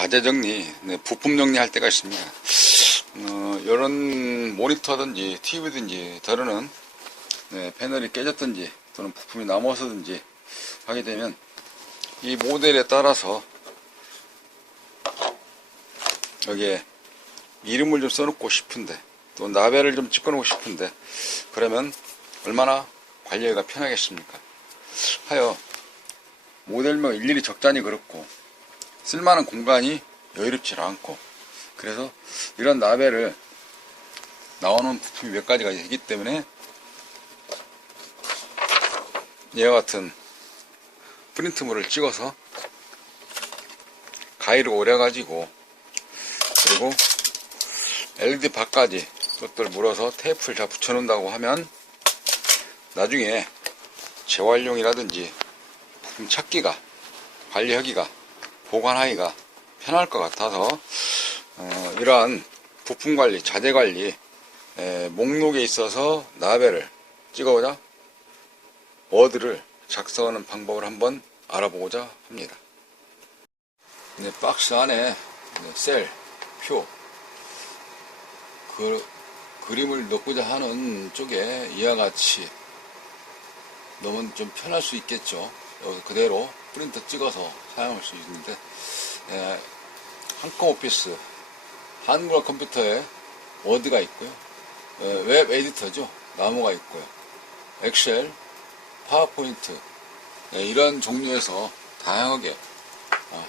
자재 정리, 네, 부품 정리할 때가 있습니다. 이런 모니터든지 TV든지 다루는 패널이 깨졌든지 또는 부품이 남아서든지 하게 되면 이 모델에 따라서 여기에 이름을 좀 써놓고 싶은데 또 나벨을 좀 찍어놓고 싶은데 그러면 얼마나 관리하기가 편하겠습니까? 하여 모델명 일일이 적자니 그렇고 쓸만한 공간이 여유롭지 않고 그래서 이런 나벨을 나오는 부품이 몇 가지가 있기 때문에 이와 같은 프린트물을 찍어서 가위로 오려 가지고 그리고 LED 바까지 똘똘 물어서 테이프를 잘 붙여 놓는다고 하면 나중에 재활용이라든지 부품 찾기가 관리하기가 보관하기가 편할 것 같아서 이러한 부품 관리, 자재 관리 목록에 있어서 나벨을 찍어보자 워드를 작성하는 방법을 한번 알아보고자 합니다. 박스 안에 셀, 표 그림을 넣고자 하는 쪽에 이와 같이 넣으면 좀 편할 수 있겠죠. 여기서 그대로 프린터 찍어서 사용할 수 있는데 한컴 오피스 한국어 컴퓨터에 워드가 있고요. 웹 에디터죠. 나무가 있고요. 엑셀, 파워포인트 이런 종류에서 다양하게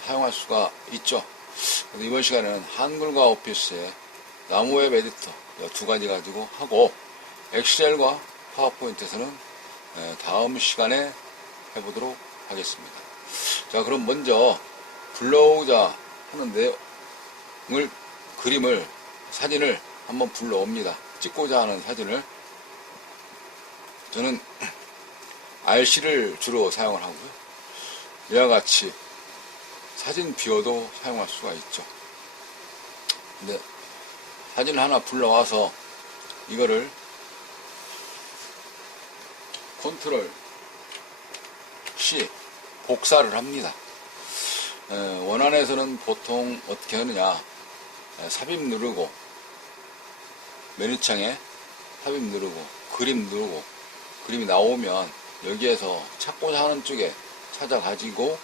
사용할 수가 있죠. 그래서 이번 시간에는 한글과 오피스의 나무 웹 에디터 두 가지 가지고 하고 엑셀과 파워포인트에서는 다음 시간에 해보도록 하겠습니다. 자, 그럼 먼저 불러오고자 하는 내용을 그림을 사진을 한번 불러옵니다. 찍고자 하는 사진을 저는 RC를 주로 사용을 하고요. 이와 같이 사진 비워도 사용할 수가 있죠. 근데 사진 하나 불러와서 이거를 컨트롤 C 복사를 합니다. 원안에서는 보통 어떻게 하느냐, 삽입 누르고 메뉴창에 삽입 누르고 그림 누르고 그림이 나오면 여기에서 찾고자 하는 쪽에 찾아가지고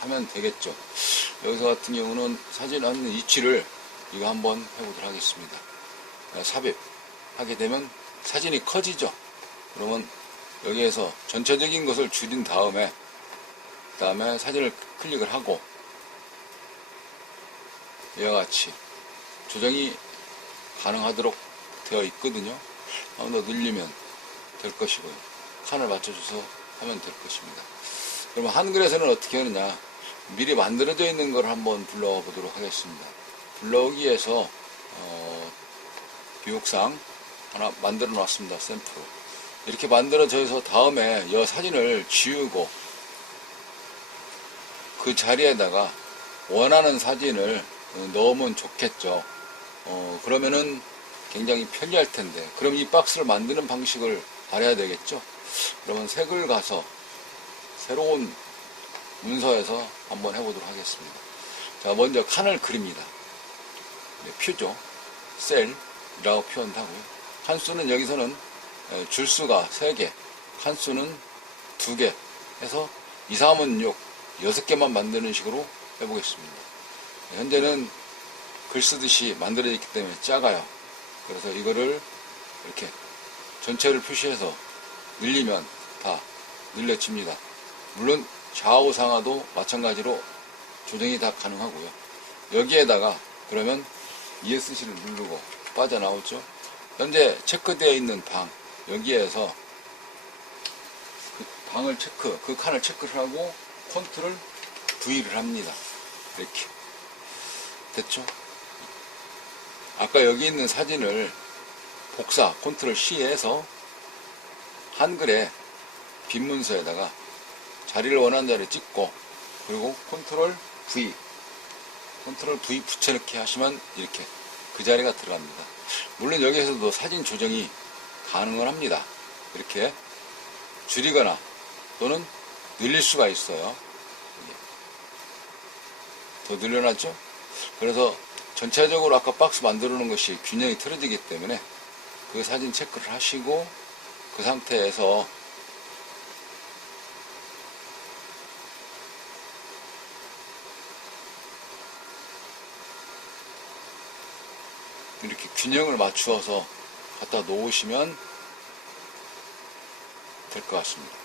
하면 되겠죠. 여기서 같은 경우는 사진 하는 위치를 이거 한번 해보도록 하겠습니다. 삽입 하게 되면 사진이 커지죠. 그러면 여기에서 전체적인 것을 줄인 다음에 그 다음에 사진을 클릭을 하고 이와 같이 조정이 가능하도록 되어 있거든요. 한 번 더 늘리면 될 것이고요. 칸을 맞춰줘서 하면 될 것입니다. 그러면 한글에서는 어떻게 하느냐, 미리 만들어져 있는 걸 한번 불러와 보도록 하겠습니다. 불러오기 위해서 비옥상 하나 만들어 놨습니다. 샘플 이렇게 만들어져서 다음에 이 사진을 지우고 그 자리에다가 원하는 사진을 넣으면 좋겠죠. 그러면은 굉장히 편리할 텐데, 그럼 이 박스를 만드는 방식을 알아야 되겠죠. 그러면 색을 가서 새로운 문서에서 한번 해보도록 하겠습니다. 자, 먼저 칸을 그립니다. 표죠. 셀이라고 표현하고요. 칸수는 여기서는 줄수가 3개, 칸수는 2개 해서 2, 3은 6, 6개만 만드는 식으로 해보겠습니다. 현재는 글 쓰듯이 만들어져 있기 때문에 작아요. 그래서 이거를 이렇게 전체를 표시해서 늘리면 다 늘려집니다. 물론 좌우 상하도 마찬가지로 조정이 다 가능하고요. 여기에다가 그러면 ESC를 누르고 빠져나오죠. 현재 체크되어 있는 방, 여기에서 그 방을 그 칸을 체크를 하고 컨트롤 V를 합니다. 이렇게 됐죠? 아까 여기 있는 사진을 복사 컨트롤 C에서 한글에 빈 문서에다가 자리를 원하는 자리에 찍고 그리고 컨트롤 V 붙여넣기 하시면 이렇게 그 자리가 들어갑니다. 물론 여기에서도 사진 조정이 가능을 합니다. 이렇게 줄이거나 또는 늘릴 수가 있어요. 더 늘려놨죠? 그래서 전체적으로 아까 박스 만들어 놓은 것이 균형이 틀어지기 때문에 그 사진 체크를 하시고 그 상태에서 이렇게 균형을 맞추어서 갖다 놓으시면 될 것 같습니다.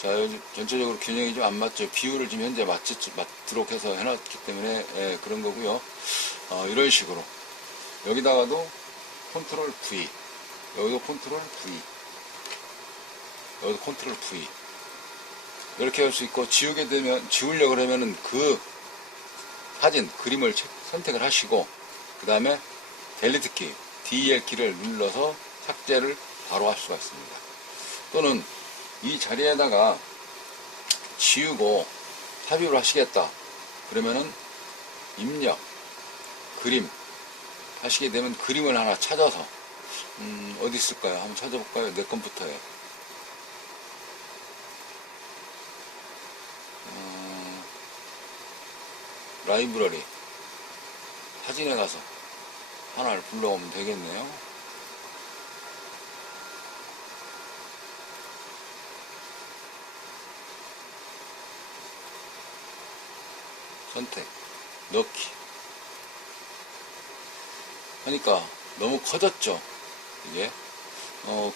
자, 전체적으로 균형이 좀 안 맞죠. 비율을 지금 현재 맞도록 해서 해놨기 때문에 그런 거고요. 이런 식으로 여기다가도 컨트롤 V, 여기도 컨트롤 V, 여기도 컨트롤 V 이렇게 할 수 있고, 지우려고 하면은 그 사진 그림을 선택을 하시고 그 다음에 델리트 키, DEL 키를 눌러서 삭제를 바로 할 수가 있습니다. 또는 이 자리에다가 지우고 삽입을 하시겠다 그러면은 입력, 그림 하시게 되면 그림을 하나 찾아서 어디 있을까요? 한번 찾아볼까요? 내 컴퓨터에 라이브러리 사진에 가서 하나를 불러오면 되겠네요. 선택, 넣기 하니까 너무 커졌죠. 이게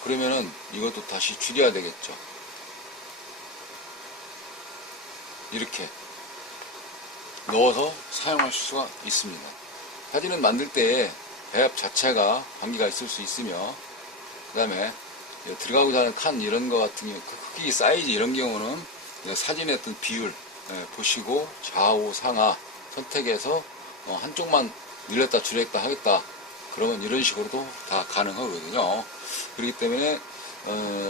그러면은 이것도 다시 줄여야 되겠죠. 이렇게 넣어서 사용할 수가 있습니다. 사진은 만들 때 배합 자체가 관계가 있을 수 있으며, 그 다음에 들어가고자 하는 칸 이런 거 같은 경우, 크기, 사이즈 이런 경우는 사진의 어떤 비율 보시고 좌우 상하 선택해서 한쪽만 늘렸다 줄였다 하겠다 그러면 이런 식으로도 다 가능하거든요. 그렇기 때문에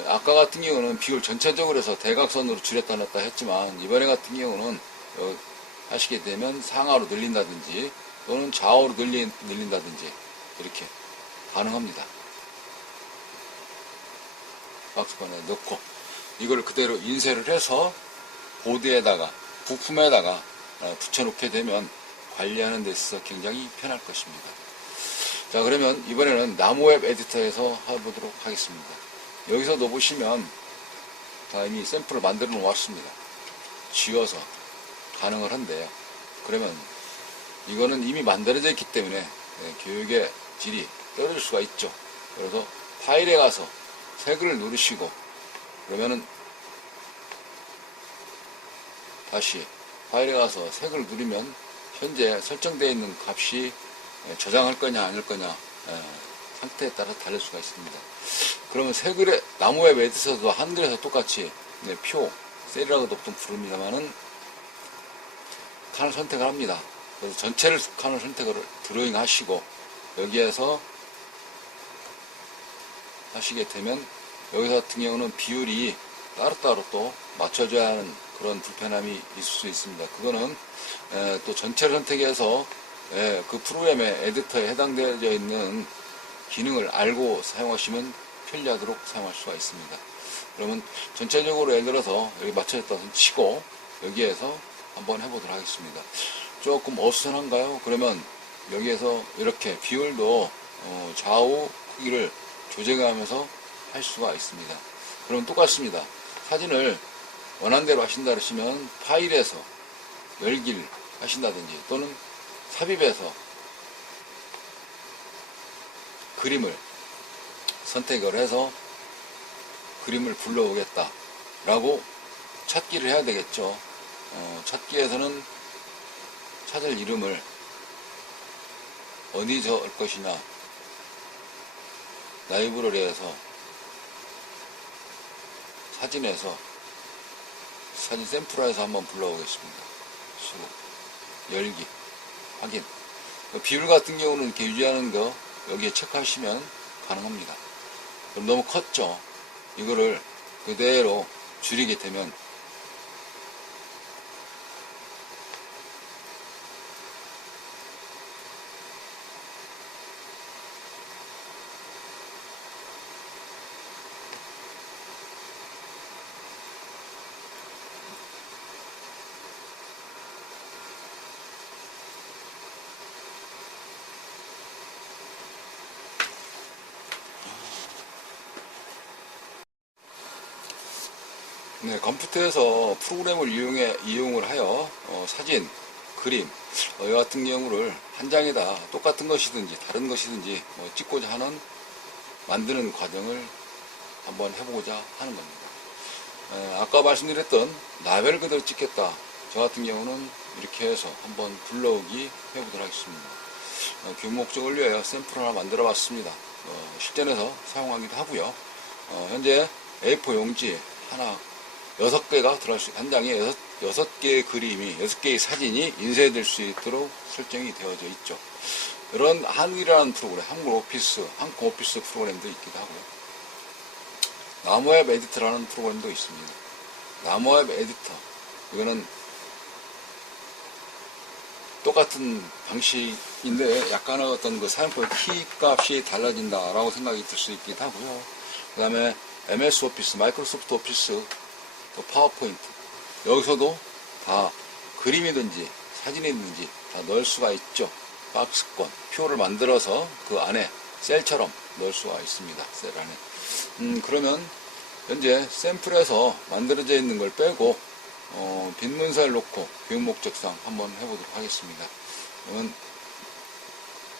아까 같은 경우는 비율 전체적으로 해서 대각선으로 줄였다 놨다 했지만, 이번에 같은 경우는 하시게 되면 상하로 늘린다든지 또는 좌우로 늘린다든지 이렇게 가능합니다. 박스판에 넣고 이걸 그대로 인쇄를 해서 보드에다가 부품에다가 붙여놓게 되면 관리하는 데 있어서 굉장히 편할 것입니다. 자, 그러면 이번에는 나무웹 에디터에서 해보도록 하겠습니다. 여기서 넣어보시면 다 이미 샘플을 만들어 놓았습니다. 지워서 가능을 한데요. 그러면 이거는 이미 만들어져 있기 때문에 교육의 질이 떨어질 수가 있죠. 그래서 파일에 가서 색을 누르시고 그러면은 다시 파일에 가서 색을 누르면 현재 설정되어 있는 값이 저장할 거냐 아닐 거냐 상태에 따라 다를 수가 있습니다. 그러면 색을 나무웹 에디터에서도 한글에서 똑같이 표, 셀이라고도 보통 부릅니다만은 칸을 선택을 합니다. 그래서 전체를 칸을 선택을 드로잉 하시고 여기에서 하시게 되면 여기서 같은 경우는 비율이 따로따로 또 맞춰줘야 하는 그런 불편함이 있을 수 있습니다. 그거는 또 전체를 선택해서 그 프로그램의 에디터에 해당되어 있는 기능을 알고 사용하시면 편리하도록 사용할 수가 있습니다. 그러면 전체적으로 예를 들어서 여기 맞춰졌다고 치고 여기에서 한번 해보도록 하겠습니다. 조금 어수선한가요? 그러면 여기에서 이렇게 비율도 좌우 크기를 조정하면서 할 수가 있습니다. 그럼 똑같습니다. 사진을 원한대로 하신다 그러시면 파일에서 열기를 하신다든지 또는 삽입해서 그림을 선택을 해서 그림을 불러오겠다 라고 찾기를 해야 되겠죠. 찾기에서는 찾을 이름을 어디 적을 것이냐, 라이브러리에서 사진에서 사진 샘플화해서 한번 불러오겠습니다. 수록, 열기, 확인. 비율 같은 경우는 이렇게 유지하는 거 여기에 체크하시면 가능합니다. 그럼 너무 컸죠? 이거를 그대로 줄이게 되면 네, 컴퓨터에서 프로그램을 이용을 하여 사진, 그림, 이 같은 경우를 한 장에다 똑같은 것이든지 다른 것이든지 찍고자 하는 만드는 과정을 한번 해보고자 하는 겁니다. 아까 말씀드렸던 라벨 그대로 찍겠다. 저 같은 경우는 이렇게 해서 한번 불러오기 해보도록 하겠습니다. 교육 목적을 위하여 샘플 하나 만들어 봤습니다. 실전에서 사용하기도 하고요. 현재 A4 용지 하나 6개가 들어갈 수, 한 장에 6개의 그림이, 6개의 사진이 인쇄될 수 있도록 설정이 되어져 있죠. 이런 한글이라는 프로그램, 한국 오피스 프로그램도 있기도 하고요. 나무앱 에디터라는 프로그램도 있습니다. 나무앱 에디터, 이거는 똑같은 방식인데 약간의 어떤 그 사용법 키 값이 달라진다라고 생각이 들 수 있기도 하고요. 그 다음에 MS 오피스, 마이크로소프트 오피스, 또 파워포인트, 여기서도 다 그림이든지 사진이든지 다 넣을 수가 있죠. 박스권, 표를 만들어서 그 안에 셀처럼 넣을 수가 있습니다. 셀 안에. 그러면 현재 샘플에서 만들어져 있는 걸 빼고 빈 문서를 놓고 교육 목적상 한번 해보도록 하겠습니다. 그러면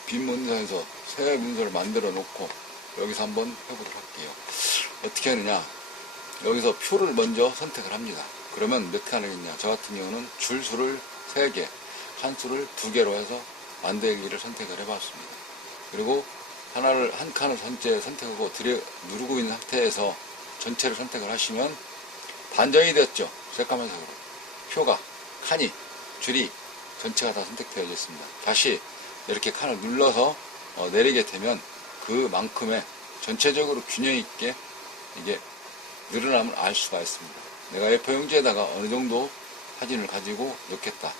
빈 문서에서 새 문서를 만들어 놓고 여기서 한번 해보도록 할게요. 어떻게 하느냐, 여기서 표를 먼저 선택을 합니다. 그러면 몇 개 하겠냐, 저 같은 경우는 줄수를 3개, 칸수를 2개로 해서 만들기를 선택을 해봤습니다. 그리고 한 칸을 선택하고 누르고 있는 상태에서 전체를 선택을 하시면 반전이 됐죠. 새까만색으로 표가, 칸이, 줄이 전체가 다 선택되어져 있습니다. 다시 이렇게 칸을 눌러서 내리게 되면 그만큼의 전체적으로 균형 있게 이게 늘어남을 알 수가 있습니다. 내가 A4 용지에다가 어느 정도 사진을 가지고 넣겠다.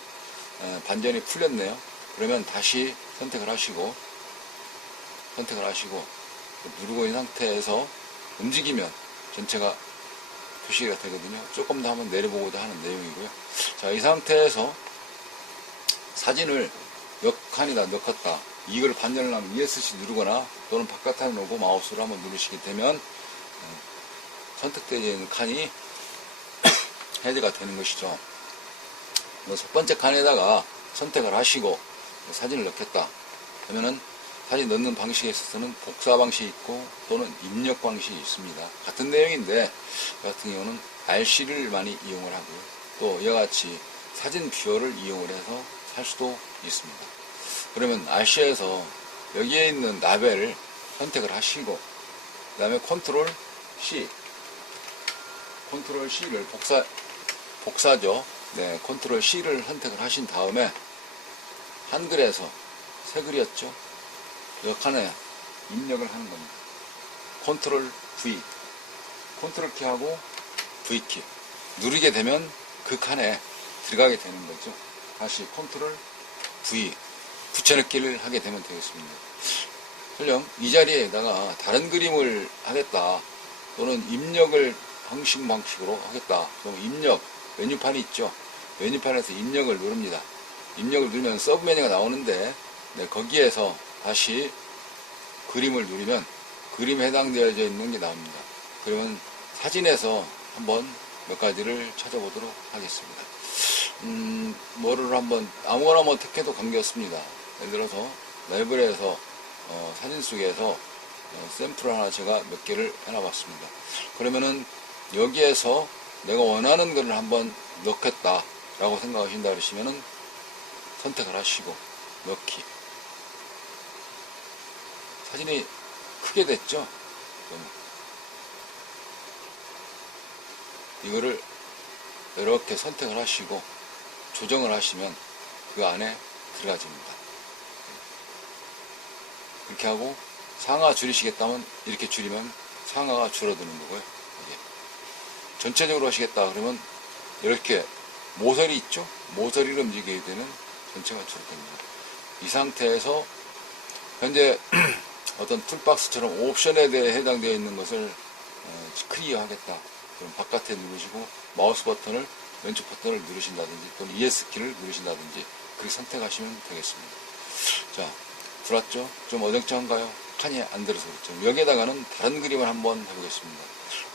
반전이 풀렸네요. 그러면 다시 선택을 하시고 누르고 있는 상태에서 움직이면 전체가 표시가 되거든요. 조금 더 한번 내려보고도 하는 내용이고요. 자, 이 상태에서 사진을 몇 칸이다 넣었다. 이걸 반전을 하면 ESC 누르거나 또는 바깥에 놓고 마우스로 한번 누르시게 되면 선택되어 있는 칸이 헤드가 되는 것이죠. 첫 번째 칸에다가 선택을 하시고 사진을 넣겠다 그러면은 사진 넣는 방식에 있어서는 복사 방식이 있고 또는 입력 방식이 있습니다. 같은 내용인데 그 같은 경우는 RC를 많이 이용을 하고요. 또 이와 같이 사진 뷰어를 이용을 해서 할 수도 있습니다. 그러면 RC에서 여기에 있는 라벨을 선택을 하시고 그 다음에 컨트롤 C를 복사죠. 네, 컨트롤 C를 선택을 하신 다음에 한글에서 새 글이었죠. 이 칸에 입력을 하는 겁니다. 컨트롤 V, 컨트롤 키하고 V키 누르게 되면 그 칸에 들어가게 되는 거죠. 다시 컨트롤 V 붙여넣기를 하게 되면 되겠습니다. 설령 이 자리에다가 다른 그림을 하겠다 또는 입력을 방식으로 하겠다. 그럼 입력 메뉴판이 있죠. 메뉴판에서 입력을 누릅니다. 입력을 누르면 서브 메뉴가 나오는데 거기에서 다시 그림을 누르면 그림에 해당되어 있는 게 나옵니다. 그러면 사진에서 한번 몇 가지를 찾아보도록 하겠습니다. 뭐를 한번 아무거나 택해도 관계없습니다. 예를 들어서 라이브러리에서 사진 속에서 샘플 하나 제가 몇 개를 해놔봤습니다. 그러면은 여기에서 내가 원하는 것을 한번 넣겠다 라고 생각하신다 그러시면은 선택을 하시고 넣기. 사진이 크게 됐죠? 이거를 이렇게 선택을 하시고 조정을 하시면 그 안에 들어가집니다. 이렇게 하고 상하 줄이시겠다면 이렇게 줄이면 상하가 줄어드는 거고요. 이게. 전체적으로 하시겠다 그러면 이렇게 모서리 있죠? 모서리를 움직이게 되면 전체가 줄어듭니다. 이 상태에서 현재 어떤 툴박스처럼 옵션에 대해 해당되어 있는 것을 클리어 하겠다. 그럼 바깥에 누르시고 마우스 버튼을 왼쪽 버튼을 누르신다든지 또는 ES키를 누르신다든지 그렇게 선택하시면 되겠습니다. 자, 들어왔죠? 좀 어정쩡한가요? 칸이 안 들어서 그렇죠. 여기에다가는 다른 그림을 한번 해보겠습니다.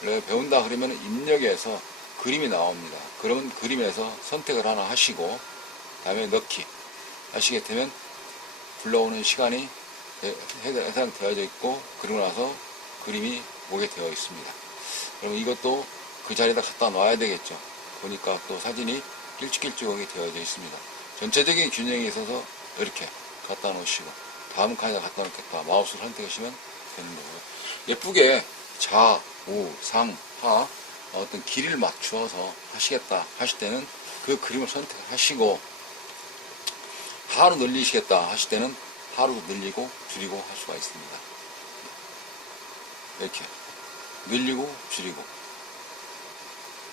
원래 배운다 그러면 입력에서 그림이 나옵니다. 그러면 그림에서 선택을 하나 하시고 다음에 넣기 하시게 되면 불러오는 시간이 해당되어져 있고 그리고 나서 그림이 오게 되어 있습니다. 그러면 이것도 그 자리에다 갖다 놔야 되겠죠. 보니까 또 사진이 길쭉길쭉하게 되어져 있습니다. 전체적인 균형이 있어서 이렇게 갖다 놓으시고 다음 칸에다 갖다 놓겠다 마우스를 선택하시면 되는 거고요. 예쁘게 좌, 우, 상, 하 어떤 길이를 맞추어서 하시겠다 하실 때는 그 그림을 선택하시고 하로 늘리시겠다 하실 때는 하로 늘리고 줄이고 할 수가 있습니다. 이렇게 늘리고 줄이고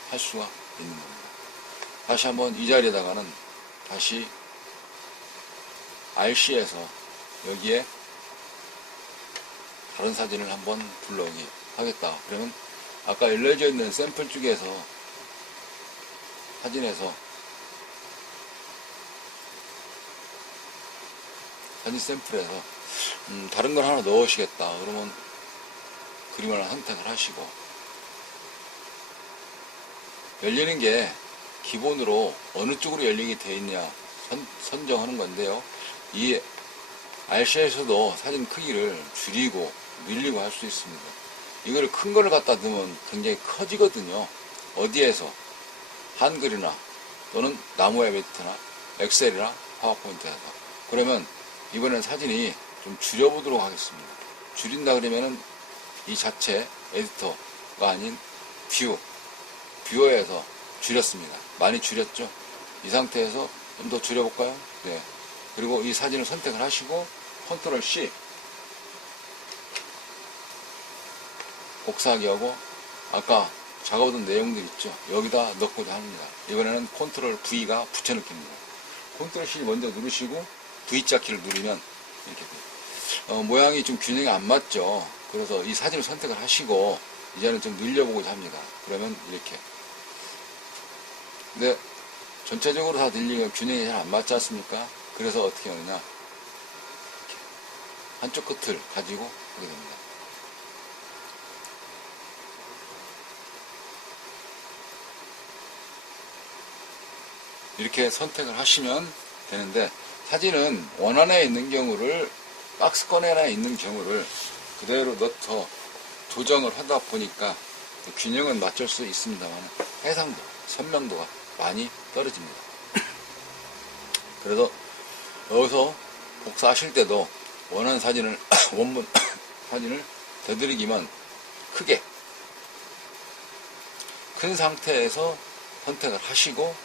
할 수가 있는 겁니다. 다시 한번 이 자리에다가는 다시 RC에서 여기에 다른 사진을 한번 불러오기 하겠다. 그러면 아까 열려져 있는 샘플 쪽에서 사진 샘플에서 다른 걸 하나 넣으시겠다. 그러면 그림을 하나 선택을 하시고 열리는 게 기본으로 어느 쪽으로 열리게 되어 있냐 선정하는 건데요. 이 RC에서도 사진 크기를 줄이고 늘리고 할 수 있습니다. 이걸 큰 거를 갖다 넣으면 굉장히 커지거든요. 어디에서 한글이나 또는 나무 에디터나 엑셀이나 파워포인트에서 그러면 이번엔 사진이 좀 줄여보도록 하겠습니다. 줄인다 그러면은 이 자체 에디터가 아닌 뷰어에서 줄였습니다. 많이 줄였죠? 이 상태에서 좀 더 줄여볼까요? 네. 그리고 이 사진을 선택을 하시고 컨트롤 C 복사하기 하고 아까 작업하던 내용들 있죠? 여기다 넣고자 합니다. 이번에는 컨트롤 V가 붙여넣기입니다. 컨트롤 C 먼저 누르시고 V자 키를 누르면 이렇게 돼요. 모양이 좀 균형이 안 맞죠? 그래서 이 사진을 선택을 하시고 이제는 좀 늘려보고자 합니다. 그러면 이렇게. 근데 전체적으로 다 늘리면 균형이 잘 안 맞지 않습니까? 그래서 어떻게 하느냐. 이렇게 한쪽 끝을 가지고 하게 됩니다. 이렇게 선택을 하시면 되는데 사진은 원안에 있는 경우를 박스권 안에 있는 경우를 그대로 넣어 조정을 하다 보니까 균형은 맞출 수 있습니다만 해상도, 선명도가 많이 떨어집니다. 그래서 여기서 복사하실 때도 원하는 사진을 원본 사진을 되도록이면 크게 큰 상태에서 선택을 하시고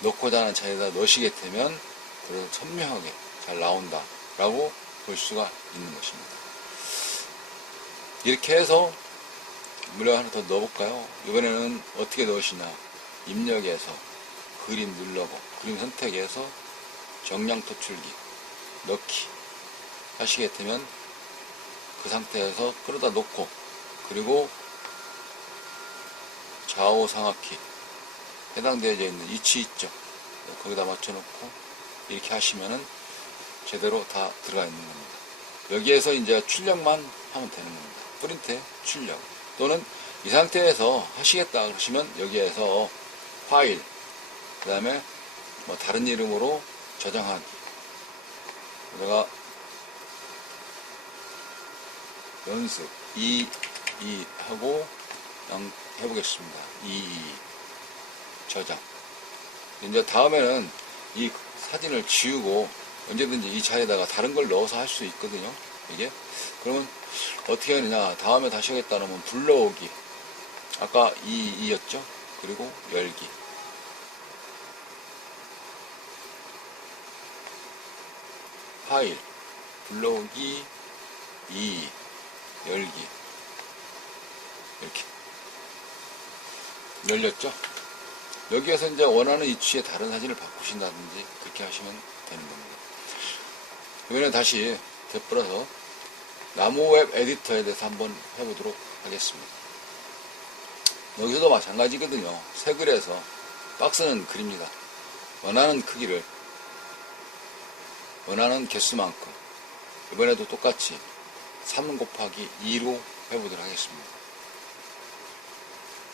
넣고자 하는 자리에다 넣으시게 되면 그래도 선명하게 잘 나온다 라고 볼 수가 있는 것입니다. 이렇게 해서 물량 하나 더 넣어볼까요? 이번에는 어떻게 넣으시냐. 입력에서 그림 눌러고 그림 선택해서 정량 토출기 넣기 하시게 되면 그 상태에서 끌어다 놓고 그리고 좌우 상하키 해당되어져 있는 위치 있죠. 거기다 맞춰놓고 이렇게 하시면은 제대로 다 들어가 있는 겁니다. 여기에서 이제 출력만 하면 되는 겁니다. 프린트에 출력 또는 이 상태에서 하시겠다 그러시면 여기에서 파일 그 다음에 뭐 다른 이름으로 저장하기 내가 연습 2 하고 해보겠습니다. 2 저장. 이제 다음에는 이 사진을 지우고 언제든지 이 자리에다가 다른 걸 넣어서 할 수 있거든요. 이게 그러면 어떻게 하느냐. 다음에 다시 하겠다 그러면 불러오기 아까 2였죠. 그리고 열기 파일 불러오기 2 열기 이렇게 열렸죠. 여기에서 이제 원하는 위치에 다른 사진을 바꾸신다든지 그렇게 하시면 되는 겁니다. 이번엔 다시 되풀어서 나무웹 에디터에 대해서 한번 해보도록 하겠습니다. 여기서도 마찬가지거든요. 새 글에서 박스는 글입니다. 원하는 크기를 원하는 개수만큼 이번에도 똑같이 3 곱하기 2로 해보도록 하겠습니다.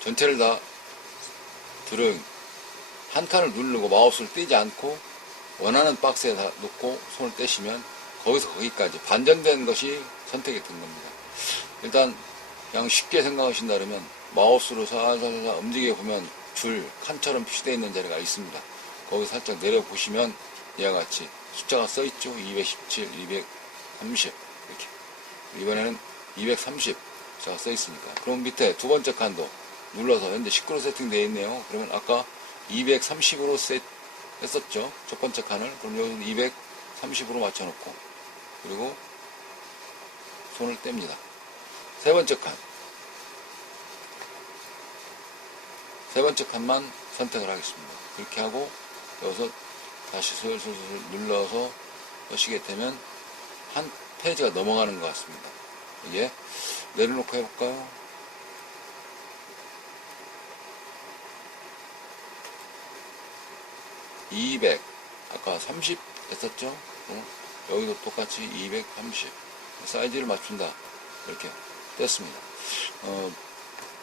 전체를 다 한 칸을 누르고 마우스를 떼지 않고 원하는 박스에 다 놓고 손을 떼시면 거기서 거기까지 반전된 것이 선택이 된 겁니다. 일단 그냥 쉽게 생각하신다면 마우스로 살살 움직여 보면 줄 칸처럼 표시되어 있는 자리가 있습니다. 거기 살짝 내려보시면 이와 같이 숫자가 써있죠. 217, 230 이렇게. 이번에는 230자 써있으니까. 그럼 밑에 두 번째 칸도 눌러서 현재 19로 세팅되어 있네요. 그러면 아까 230으로 했었죠. 첫 번째 칸을. 그럼 여기서 230으로 맞춰놓고 그리고 손을 뗍니다. 세 번째 칸. 세 번째 칸만 선택을 하겠습니다. 그렇게 하고 여기서 다시 슬슬 눌러서 하시게 되면 한 페이지가 넘어가는 것 같습니다. 이게 내려놓고 해볼까요? (200) 아까 30 했었죠? 여기도 똑같이 230 사이즈를 맞춘다. 이렇게 뗐습니다.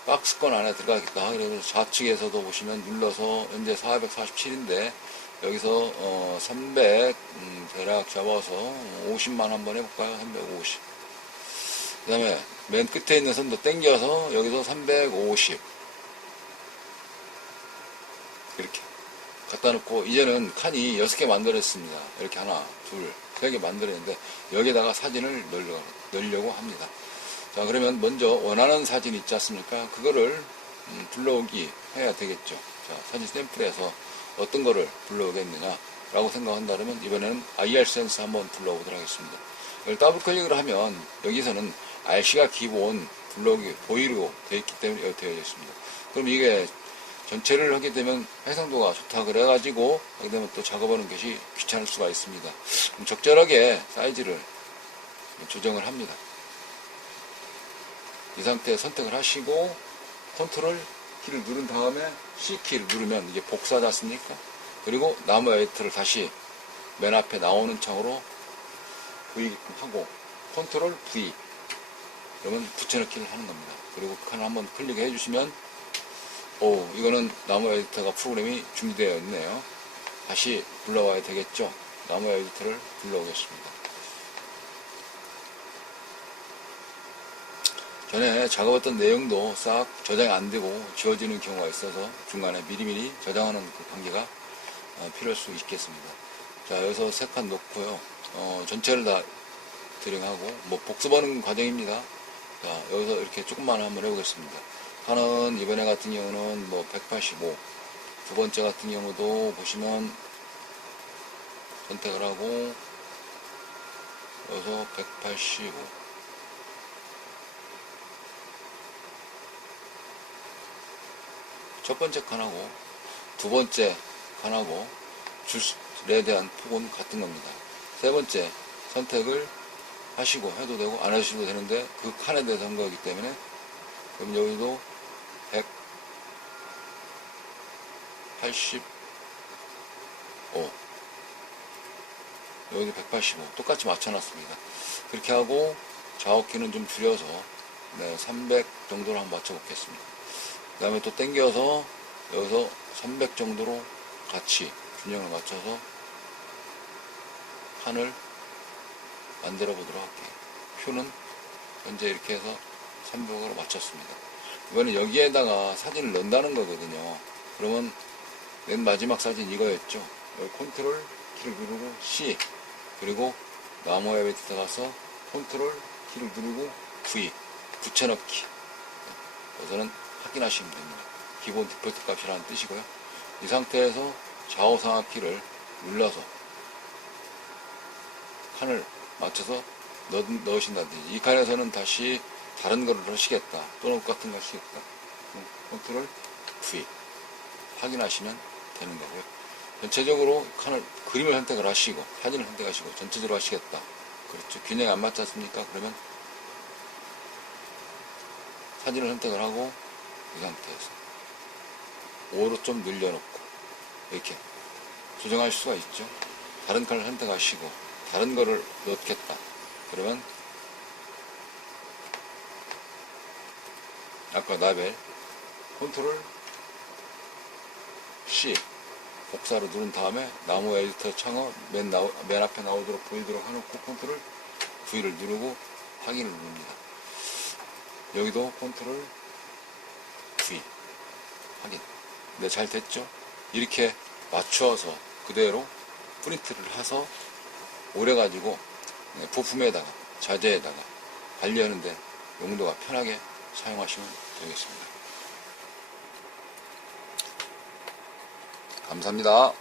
박스권 안에 들어가겠다. 그래서 좌측에서도 보시면 눌러서 현재 447인데 여기서 300 대략 잡아서 50만 한번 해볼까요? 350. 그 다음에 맨 끝에 있는 선도 당겨서 여기서 350 이렇게 갖다 놓고 이제는 칸이 6개 만들었습니다. 이렇게 하나, 둘, 3개 만들었는데 여기에다가 사진을 넣으려고 합니다. 자, 그러면 먼저 원하는 사진 있지 않습니까? 그거를 불러오기 해야 되겠죠. 자, 사진 샘플에서 어떤 거를 불러오겠느냐 라고 생각한다면 이번에는 IR 센서 한번 불러오도록 하겠습니다. 이걸 더블 클릭을 하면 여기서는 RC가 기본 불러오기 보이로 되어 있기 때문에 이렇게 되어 있습니다. 그럼 이게 전체를 하게 되면 해상도가 좋다 그래가지고 하게 되면 또 작업하는 것이 귀찮을 수가 있습니다. 그럼 적절하게 사이즈를 조정을 합니다. 이 상태에 선택을 하시고 컨트롤 키를 누른 다음에 C 키를 누르면 이게 복사하지 않습니까? 그리고 나무 에디터를 다시 맨 앞에 나오는 창으로 V 하고 컨트롤 V 그러면 붙여넣기를 하는 겁니다. 그리고 그 칸을 한번 클릭해 주시면 이거는 나무 에디터가 프로그램이 준비되어 있네요. 다시 불러와야 되겠죠. 나무 에디터를 불러오겠습니다. 전에 작업했던 내용도 싹 저장이 안 되고 지워지는 경우가 있어서 중간에 미리미리 저장하는 그 단계가 필요할 수 있겠습니다. 자, 여기서 3칸 놓고요. 전체를 다 드링하고 복습하는 과정입니다. 자, 여기서 이렇게 조금만 한번 해보겠습니다. 칸은 이번에 같은 경우는 185. 두 번째 같은 경우도 보시면 선택을 하고 여기서 185. 첫 번째 칸하고 두 번째 칸하고 줄에 대한 폭은 같은 겁니다. 세 번째 선택을 하시고 해도 되고 안 하셔도 되는데 그 칸에 대해서 한 거기 때문에 그럼 여기도 185 여기도 185 똑같이 맞춰놨습니다. 그렇게 하고 좌우키는 좀 줄여서 300 정도로 한번 맞춰보겠습니다. 그 다음에 또 당겨서 여기서 300 정도로 같이 균형을 맞춰서 칸을 만들어 보도록 할게요. 표는 현재 이렇게 해서 300으로 맞췄습니다. 이번엔 여기에다가 사진을 넣는다는 거거든요. 그러면 맨 마지막 사진 이거였죠. 여기 컨트롤 키를 누르고 C 그리고 나무 에디터 가서 컨트롤 키를 누르고 V 붙여넣기. 여기서는 확인하시면 됩니다. 기본 디폴트 값이라는 뜻이고요. 이 상태에서 좌우상하 키를 눌러서 칸을 맞춰서 넣으신다든지 이 칸에서는 다시 다른 거를 하시겠다 또는 같은 거 하시겠다 컨트롤 V 확인하시면 되는 거고요. 전체적으로 칸을 그림을 선택을 하시고 사진을 선택하시고 전체적으로 하시겠다. 그렇죠. 균형이 안 맞지 않습니까? 그러면 사진을 선택을 하고 이 상태에서 5로 좀 늘려놓고 이렇게 조정할 수가 있죠. 다른 칸을 선택하시고 다른 거를 넣겠다. 그러면 아까 라벨 컨트롤 C 복사로 누른 다음에 나무 에디터 창어 맨 앞에 나오도록 보이도록 해놓고 컨트롤 V를 누르고 확인을 누릅니다. 여기도 컨트롤 V 확인. 네, 잘 됐죠? 이렇게 맞추어서 그대로 프린트를 해서 오래가지고 부품에다가 자재에다가 관리하는데 용도가 편하게 사용하시면 되겠습니다. 감사합니다.